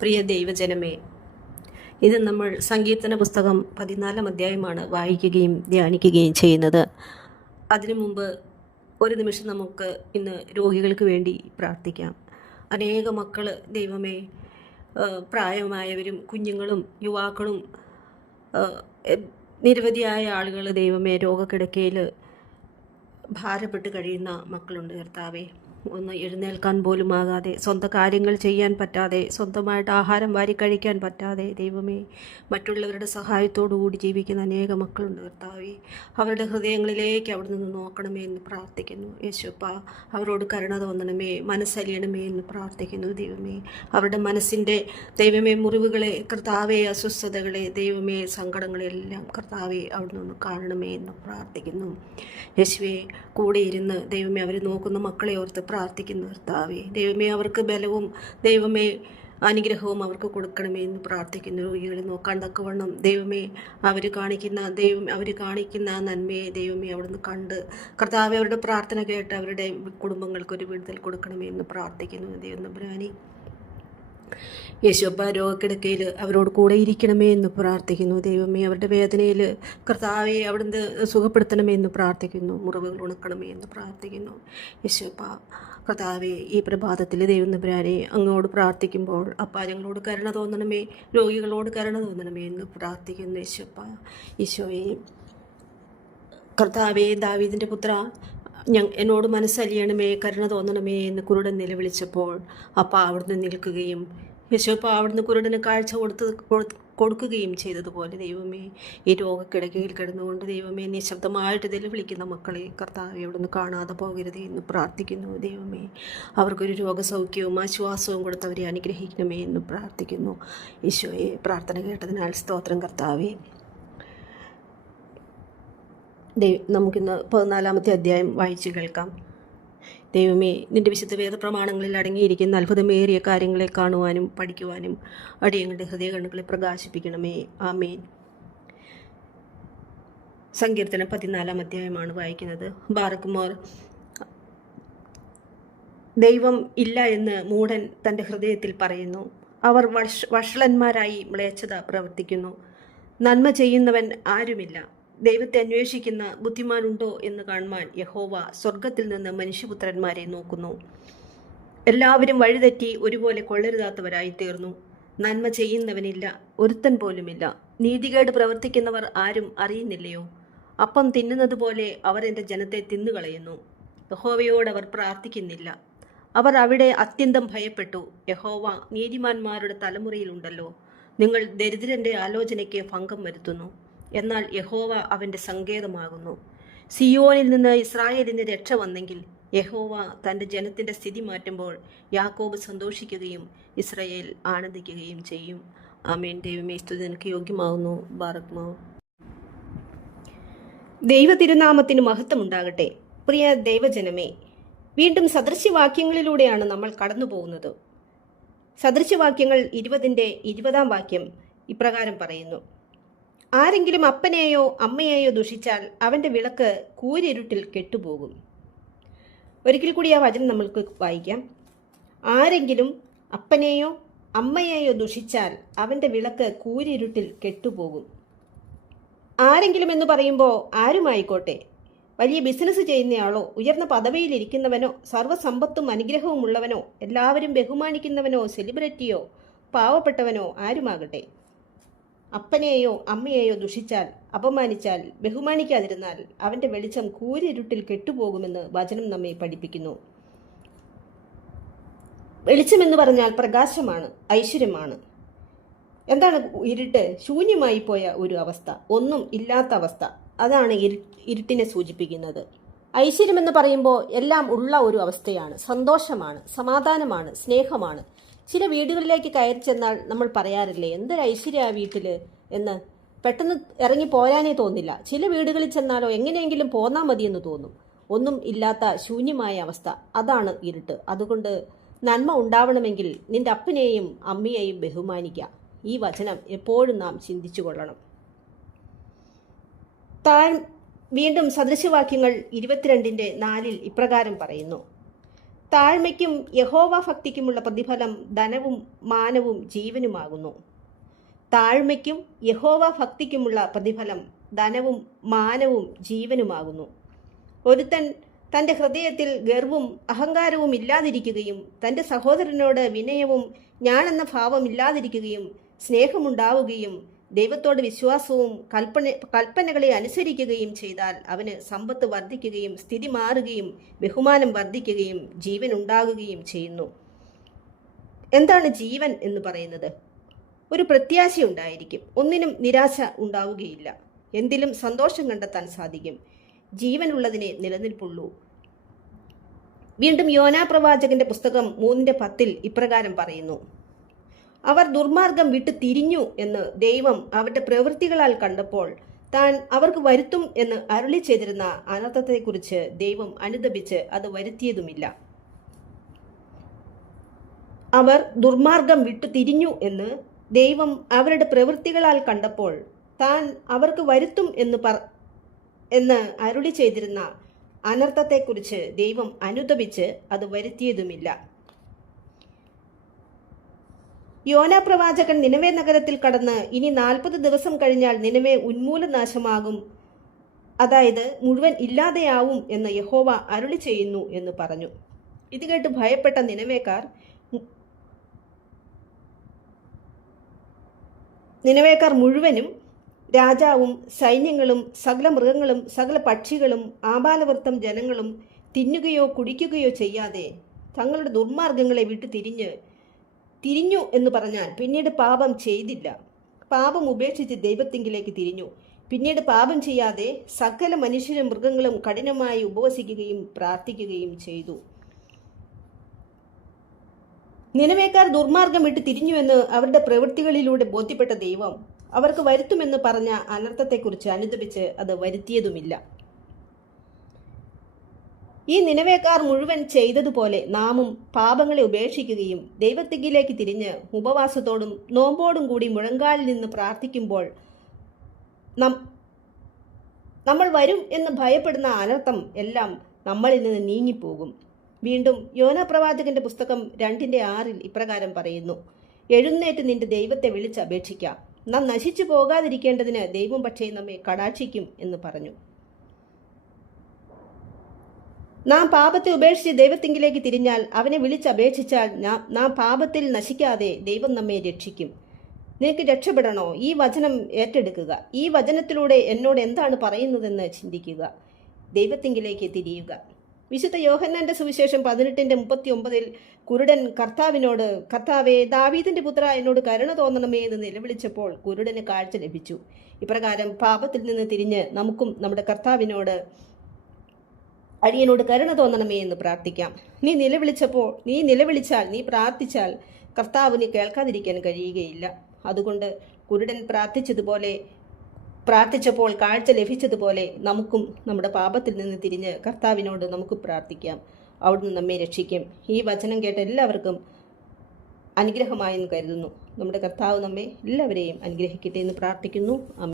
പ്രിയ ദൈവജനമേ ഇത് നമ്മൾ സങ്കീർത്തന പുസ്തകം പതിനാലാം അധ്യായമാണ് വായിക്കുകയും ധ്യാനിക്കുകയും ചെയ്യുന്നത്. അതിനു മുമ്പ് ഒരു നിമിഷം നമുക്ക് ഇന്ന് രോഗികൾക്ക് വേണ്ടി പ്രാർത്ഥിക്കാം. അനേക മക്കൾ ദൈവമേ പ്രായമായവരും കുഞ്ഞുങ്ങളും യുവാക്കളും നിരവധിയായ ആളുകൾ ദൈവമേ രോഗക്കിടക്കയിൽ ഭാരപ്പെട്ട് കഴിയുന്ന മക്കളുണ്ട് കർത്താവെ. ഒന്ന് എഴുന്നേൽക്കാൻ പോലും ആകാതെ സ്വന്തം കാര്യങ്ങൾ ചെയ്യാൻ പറ്റാതെ സ്വന്തമായിട്ട് ആഹാരം വാരി കഴിക്കാൻ പറ്റാതെ ദൈവമേ മറ്റുള്ളവരുടെ സഹായത്തോടുകൂടി ജീവിക്കുന്ന അനേക മക്കളുണ്ട് കർത്താവെ. അവരുടെ ഹൃദയങ്ങളിലേക്ക് അവിടെ നിന്ന് നോക്കണമേ എന്ന് പ്രാർത്ഥിക്കുന്നു. യേശുപ്പ അവരോട് കരുണ തോന്നണമേ മനസ്സലിയണമേ എന്ന് പ്രാർത്ഥിക്കുന്നു ദൈവമേ. അവരുടെ മനസ്സിന്റെ ദൈവമേ മുറിവുകളെ കർത്താവെ അസ്വസ്ഥതകളെ ദൈവമേ സങ്കടങ്ങളെല്ലാം കർത്താവെ അവിടെ നിന്ന് കാണണമേ എന്ന് പ്രാർത്ഥിക്കുന്നു. യേശുവെ കൂടെ ഇരുന്ന് ദൈവമേ അവർ നോക്കുന്ന മക്കളെ ഓർത്ത് പ്രാർത്ഥിക്കുന്നു കർത്താവെ ദൈവമേ അവർക്ക് ബലവും ദൈവമേ അനുഗ്രഹവും അവർക്ക് കൊടുക്കണമേ എന്ന് പ്രാർത്ഥിക്കുന്നു രോഗികളെ നോക്കാൻ തക്കവണ്ണം ദൈവമേ അവർ കാണിക്കുന്ന ദൈവം അവർ കാണിക്കുന്ന നന്മയെ ദൈവമേ അവിടുന്ന് കണ്ട് കർത്താവെ അവരുടെ പ്രാർത്ഥന കേട്ട് അവരുടെ കുടുംബങ്ങൾക്ക് ഒരു വിടുതൽ കൊടുക്കണമേ എന്ന് പ്രാർത്ഥിക്കുന്നു. ദൈവം നമ്പുരാനി. യേശുപ്പ രോഗക്കിടക്കയിൽ അവരോട് കൂടെ ഇരിക്കണമേ എന്ന് പ്രാർത്ഥിക്കുന്നു. ദൈവമേ അവരുടെ വേദനയിൽ കർത്താവെ അവിടുന്ന് സുഖപ്പെടുത്തണമേ എന്ന് പ്രാർത്ഥിക്കുന്നു. മുറിവുകൾ ഉണക്കണമേ എന്ന് പ്രാർത്ഥിക്കുന്നു. യേശുപ്പ കർത്താവെ ഈ പ്രഭാതത്തിൽ ദൈവം നമ്പുരാനെ അങ്ങോട് പ്രാർത്ഥിക്കുമ്പോൾ അപ്പ ഞങ്ങളോട് കരുണ തോന്നണമേ രോഗികളോട് കരുണ തോന്നണമേ എന്ന് പ്രാർത്ഥിക്കുന്നു യേശുപ്പ ഈശോയെ കർത്താവെ ദാവീദിന്റെ പുത്ര എന്നോട് മനസ്സലിയണമേ കരുണ തോന്നണമേ എന്ന് കുരുടൻ നിലവിളിച്ചപ്പോൾ അപ്പ അവിടുന്ന് നിൽക്കുകയും യശോപ്പ അവിടുന്ന് കുരുടന് കാഴ്ച കൊടുത്ത് കൊടുക്കുകയും ചെയ്തതുപോലെ ദൈവമേ ഈ രോഗക്കിടക്കയിൽ കിടന്നുകൊണ്ട് ദൈവമേ നിശബ്ദമായിട്ട് നിലവിളിക്കുന്ന മക്കളെ കർത്താവ് എവിടുന്ന് കാണാതെ പോകരുത് എന്ന് പ്രാർത്ഥിക്കുന്നു ദൈവമേ. അവർക്കൊരു രോഗസൗഖ്യവും ആശ്വാസവും കൊടുത്തവരെ അനുഗ്രഹിക്കണമേ എന്ന് പ്രാർത്ഥിക്കുന്നു. ഈശോയെ പ്രാർത്ഥന കേട്ടതിനാൽ സ്തോത്രം കർത്താവേ. ദൈവ നമുക്കിന്ന് പതിനാലാമത്തെ അധ്യായം വായിച്ചു കേൾക്കാം. ദൈവമേ നിന്റെ വിശുദ്ധ വേദപ്രമാണങ്ങളിൽ അടങ്ങിയിരിക്കുന്ന അത്ഭുതമേറിയ കാര്യങ്ങളെ കാണുവാനും പഠിക്കുവാനും അടിയങ്ങളുടെ ഹൃദയ കണ്ണുകളെ പ്രകാശിപ്പിക്കണമേ. ആമേൻ. സങ്കീർത്തനം പതിനാലാം അധ്യായമാണ് വായിക്കുന്നത്. ബാറക്കുമാർ ദൈവം ഇല്ല എന്ന് മൂടൻ തന്റെ ഹൃദയത്തിൽ പറയുന്നു. അവർ വഷ വഷളന്മാരായി മ്ലേച്ഛത പ്രവർത്തിക്കുന്നു. നന്മ ചെയ്യുന്നവൻ ആരുമില്ല. ദൈവത്തെ അന്വേഷിക്കുന്ന ബുദ്ധിമാനുണ്ടോ എന്ന് കാണുവാൻ യഹോവ സ്വർഗത്തിൽ നിന്ന് മനുഷ്യപുത്രന്മാരെ നോക്കുന്നു. എല്ലാവരും വഴിതെറ്റി ഒരുപോലെ കൊള്ളരുതാത്തവരായി തീർന്നു. നന്മ ചെയ്യുന്നവനില്ല ഒരുത്തൻ പോലുമില്ല. നീതികേട് പ്രവർത്തിക്കുന്നവർ ആരും അറിയുന്നില്ലയോ? അപ്പം തിന്നുന്നത് പോലെ അവർ എന്റെ ജനത്തെ തിന്നുകളയുന്നു. യഹോവയോട് അവർ പ്രാർത്ഥിക്കുന്നില്ല. അവർ അവിടെ അത്യന്തം ഭയപ്പെട്ടു. യഹോവ നീതിമാന്മാരുടെ തലമുറയിലുണ്ടല്ലോ. നിങ്ങൾ ദരിദ്രന്റെ ആലോചനയ്ക്ക് ഭംഗം വരുത്തുന്നു. എന്നാൽ യഹോവ അവന്റെ സങ്കേതമാകുന്നു. സിയോനിൽ നിന്ന് ഇസ്രായേലിന് രക്ഷ വന്നെങ്കിൽ യഹോവ തന്റെ ജനത്തിന്റെ സ്ഥിതി മാറ്റുമ്പോൾ യാക്കോബ് സന്തോഷിക്കുകയും ഇസ്രായേൽ ആനന്ദിക്കുകയും ചെയ്യും. ആമേൻ. ദൈവമേ സ്തുതി നിനക്ക് യോഗ്യമാകുന്നു ബാറക്മാവ് ദൈവ തിരുനാമത്തിന് മഹത്വമുണ്ടാകട്ടെ. പ്രിയ ദൈവജനമേ വീണ്ടും സദൃശ്യവാക്യങ്ങളിലൂടെയാണ് നമ്മൾ കടന്നു പോകുന്നത് സദൃശ്യവാക്യങ്ങൾ ഇരുപതിന്റെ ഇരുപതാം വാക്യം ഇപ്രകാരം പറയുന്നു. ആരെങ്കിലും അപ്പനെയോ അമ്മയെയോ ദുഷിച്ചാൽ അവന്റെ വിളക്ക് കൂരിരുട്ടിൽ കെട്ടുപോകും. ഒരിക്കൽ കൂടി ആ വചനം നമ്മൾക്ക് വായിക്കാം. ആരെങ്കിലും അപ്പനെയോ അമ്മയെയോ ദുഷിച്ചാൽ അവന്റെ വിളക്ക് കൂരിരുട്ടിൽ കെട്ടുപോകും. ആരെങ്കിലും എന്ന് പറയുമ്പോൾ ആരുമായിക്കോട്ടെ? വലിയ ബിസിനസ് ചെയ്യുന്നയാളോ ഉയർന്ന പദവിയിലിരിക്കുന്നവനോ സർവസമ്പത്തും അനുഗ്രഹവും ഉള്ളവനോ എല്ലാവരും ബഹുമാനിക്കുന്നവനോ സെലിബ്രിറ്റിയോ പാവപ്പെട്ടവനോ ആരുമാകട്ടെ? അപ്പനെയോ അമ്മയെയോ ദുഷിച്ചാൽ അപമാനിച്ചാൽ ബഹുമാനിക്കാതിരുന്നാൽ അവന്റെ വെളിച്ചം കൂരിരുട്ടിൽ കെട്ടുപോകുമെന്ന് വചനം നമ്മെ പഠിപ്പിക്കുന്നു. വെളിച്ചമെന്ന് പറഞ്ഞാൽ പ്രകാശമാണ് ഐശ്വര്യമാണ്. എന്താണ് ഇരുട്ട്? ശൂന്യമായി പോയ ഒരു അവസ്ഥ ഒന്നും ഇല്ലാത്ത അവസ്ഥ. അതാണ് ഇരു ഇരുട്ടിനെ സൂചിപ്പിക്കുന്നത്. ഐശ്വര്യമെന്ന് പറയുമ്പോൾ എല്ലാം ഉള്ള ഒരു അവസ്ഥയാണ്. സന്തോഷമാണ് സമാധാനമാണ് സ്നേഹമാണ്. ചില വീടുകളിലേക്ക് കയറി ചെന്നാൽ നമ്മൾ പറയാറില്ലേ എന്തൊരു ഐശ്വര്യ ആ വീട്ടിൽ എന്ന്. പെട്ടെന്ന് ഇറങ്ങി പോരാനേ തോന്നില്ല. ചില വീടുകളിൽ ചെന്നാലോ എങ്ങനെയെങ്കിലും പോന്നാൽ മതിയെന്ന് തോന്നും. ഒന്നും ഇല്ലാത്ത ശൂന്യമായ അവസ്ഥ. അതാണ് ഇരുട്ട്. അതുകൊണ്ട് നന്മ ഉണ്ടാവണമെങ്കിൽ നിന്റെ അപ്പനെയും അമ്മയെയും ബഹുമാനിക്കുക ഈ വചനം എപ്പോഴും നാം ചിന്തിച്ചു കൊള്ളണം. താൻ വീണ്ടും സദൃശവാക്യങ്ങൾ ഇരുപത്തിരണ്ടിന്റെ നാലിൽ ഇപ്രകാരം പറയുന്നു. താഴ്മയ്ക്കും യഹോവ ഭക്തിക്കുമുള്ള പ്രതിഫലം ധനവും മാനവും ജീവനുമാകുന്നു. താഴ്മയ്ക്കും യഹോവ ഭക്തിക്കുമുള്ള പ്രതിഫലം ധനവും മാനവും ജീവനുമാകുന്നു. ഒരുത്തൻ തന്റെ ഹൃദയത്തിൽ ഗർവും അഹങ്കാരവും ഇല്ലാതിരിക്കുകയും തന്റെ സഹോദരനോട് വിനയവും ഞാനെന്ന ഭാവം ഇല്ലാതിരിക്കുകയും സ്നേഹമുണ്ടാവുകയും ദൈവത്തോട് വിശ്വാസവും കൽപ്പന കൽപ്പനകളെ അനുസരിക്കുകയും ചെയ്താൽ അവന് സമ്പത്ത് വർദ്ധിക്കുകയും സ്ഥിതി മാറുകയും ബഹുമാനം വർദ്ധിക്കുകയും ജീവൻ ഉണ്ടാകുകയും ചെയ്യുന്നു. എന്താണ് ജീവൻ എന്ന് പറയുന്നത്? ഒരു പ്രത്യാശ ഉണ്ടായിരിക്കും. ഒന്നിനും നിരാശ ഉണ്ടാവുകയില്ല. എന്തിലും സന്തോഷം കണ്ടെത്താൻ സാധിക്കും. ജീവനുള്ളതിനെ നിലനിൽപ്പുള്ളൂ. വീണ്ടും യോനാ പ്രവാചകന്റെ പുസ്തകം മൂന്നിന്റെ പത്തിൽ ഇപ്രകാരം പറയുന്നു. അവർ ദുർമാർഗം വിട്ട് തിരിഞ്ഞു എന്ന് ദൈവം അവരുടെ പ്രവൃത്തികളാൽ കണ്ടപ്പോൾ താൻ അവർക്ക് വരുത്തും എന്ന് അരുളി ചെയ്തിരുന്ന അനർത്ഥത്തെക്കുറിച്ച് ദൈവം അനുദപിച്ച് അത് വരുത്തിയതുമില്ല. അവർ ദുർമാർഗം വിട്ടു തിരിഞ്ഞു എന്ന് ദൈവം അവരുടെ പ്രവൃത്തികളാൽ കണ്ടപ്പോൾ താൻ അവർക്ക് വരുത്തും എന്ന് പറ എന്ന് അരുളി ചെയ്തിരുന്ന അനർത്ഥത്തെക്കുറിച്ച് ദൈവം അനുദപിച്ച് അത് വരുത്തിയതുമില്ല. യോന പ്രവാചകൻ നിനവേ നഗരത്തിൽ കടന്ന് ഇനി നാൽപ്പത് ദിവസം കഴിഞ്ഞാൽ നിലവേ ഉന്മൂലനാശമാകും. അതായത് മുഴുവൻ ഇല്ലാതെയാവും എന്ന് യഹോവ അരുളി ചെയ്യുന്നു എന്ന് പറഞ്ഞു. ഇത് കേട്ട് ഭയപ്പെട്ട നിലവേക്കാർ നിലവേക്കാർ മുഴുവനും രാജാവും സൈന്യങ്ങളും സകല മൃഗങ്ങളും സകല പക്ഷികളും ആബാലവൃത്തം ജനങ്ങളും തിന്നുകയോ കുടിക്കുകയോ ചെയ്യാതെ തങ്ങളുടെ ദുർമാർഗങ്ങളെ വിട്ടു തിരിഞ്ഞ് തിരിഞ്ഞു എന്ന് പറഞ്ഞാൽ പിന്നീട് പാപം ചെയ്തില്ല. പാപം ഉപേക്ഷിച്ച് ദൈവത്തിങ്കിലേക്ക് തിരിഞ്ഞു. പിന്നീട് പാപം ചെയ്യാതെ സകല മനുഷ്യരും മൃഗങ്ങളും കഠിനമായി ഉപവസിക്കുകയും പ്രാർത്ഥിക്കുകയും ചെയ്തു. നിലവേക്കാർ ദുർമാർഗം വിട്ട് തിരിഞ്ഞുവെന്ന് അവരുടെ പ്രവൃത്തികളിലൂടെ ബോധ്യപ്പെട്ട ദൈവം അവർക്ക് വരുത്തുമെന്ന് പറഞ്ഞ അനർത്ഥത്തെക്കുറിച്ച് അനുദപിച്ച് അത് വരുത്തിയതുമില്ല. ഈ നിലവേക്കാർ മുഴുവൻ ചെയ്തതുപോലെ നാമും പാപങ്ങളെ ഉപേക്ഷിക്കുകയും ദൈവത്തിങ്കിലേക്ക് തിരിഞ്ഞ് ഉപവാസത്തോടും നോമ്പോടും കൂടി മുഴങ്കാലിൽ നിന്ന് പ്രാർത്ഥിക്കുമ്പോൾ നമ്മൾ വരും എന്ന് ഭയപ്പെടുന്ന അനർത്ഥം എല്ലാം നമ്മളിൽ നിന്ന് നീങ്ങിപ്പോകും. വീണ്ടും യോന പ്രവാചകന്റെ പുസ്തകം രണ്ടിന്റെ ആറിൽ ഇപ്രകാരം പറയുന്നു. എഴുന്നേറ്റ് നിന്റെ ദൈവത്തെ വിളിച്ചപേക്ഷിക്കാം നാം നശിച്ചു പോകാതിരിക്കേണ്ടതിന് ദൈവം പക്ഷേ നമ്മെ കടാക്ഷിക്കും എന്ന് പറഞ്ഞു. നാം പാപത്തെ ഉപേക്ഷിച്ച് ദൈവത്തിങ്കിലേക്ക് തിരിഞ്ഞാൽ അവനെ വിളിച്ചപേക്ഷിച്ചാൽ നാം പാപത്തിൽ നശിക്കാതെ ദൈവം നമ്മെ രക്ഷിക്കും. നിനക്ക് രക്ഷപ്പെടണോ? ഈ വചനം ഏറ്റെടുക്കുക. ഈ വചനത്തിലൂടെ എന്നോട് എന്താണ് പറയുന്നതെന്ന് ചിന്തിക്കുക. ദൈവത്തിങ്കിലേക്ക് തിരിയുക. വിശുദ്ധ യോഹന്നാന്റെ സുവിശേഷം പതിനെട്ടിന്റെ മുപ്പത്തി ഒമ്പതിൽ കുരുടൻ കർത്താവിനോട് കർത്താവെ ദാവീദിന്റെ പുത്ര എന്നോട് കരുണ തോന്നണമേ എന്ന് നിലവിളിച്ചപ്പോൾ കുരുടന് കാഴ്ച ലഭിച്ചു. ഇപ്രകാരം പാപത്തിൽ നിന്ന് തിരിഞ്ഞ് നമുക്കും നമ്മുടെ കർത്താവിനോട് അടിയനോട് കരുണ തോന്നണമേ എന്ന് പ്രാർത്ഥിക്കാം. നീ നിലവിളിച്ചപ്പോൾ നീ നിലവിളിച്ചാൽ നീ പ്രാർത്ഥിച്ചാൽ കർത്താവിന് കേൾക്കാതിരിക്കാൻ കഴിയുകയില്ല. അതുകൊണ്ട് കുരുടൻ പ്രാർത്ഥിച്ചതുപോലെ പ്രാർത്ഥിച്ചപ്പോൾ കാഴ്ച ലഭിച്ചതുപോലെ നമുക്കും നമ്മുടെ പാപത്തിൽ നിന്ന് തിരിഞ്ഞ് കർത്താവിനോട് നമുക്ക് പ്രാർത്ഥിക്കാം. അവിടുന്ന് നമ്മെ രക്ഷിക്കും. ഈ വചനം കേട്ട എല്ലാവർക്കും അനുഗ്രഹമായെന്ന് കരുതുന്നു. നമ്മുടെ കർത്താവ് നമ്മെ എല്ലാവരെയും അനുഗ്രഹിക്കട്ടെ എന്ന് പ്രാർത്ഥിക്കുന്നു.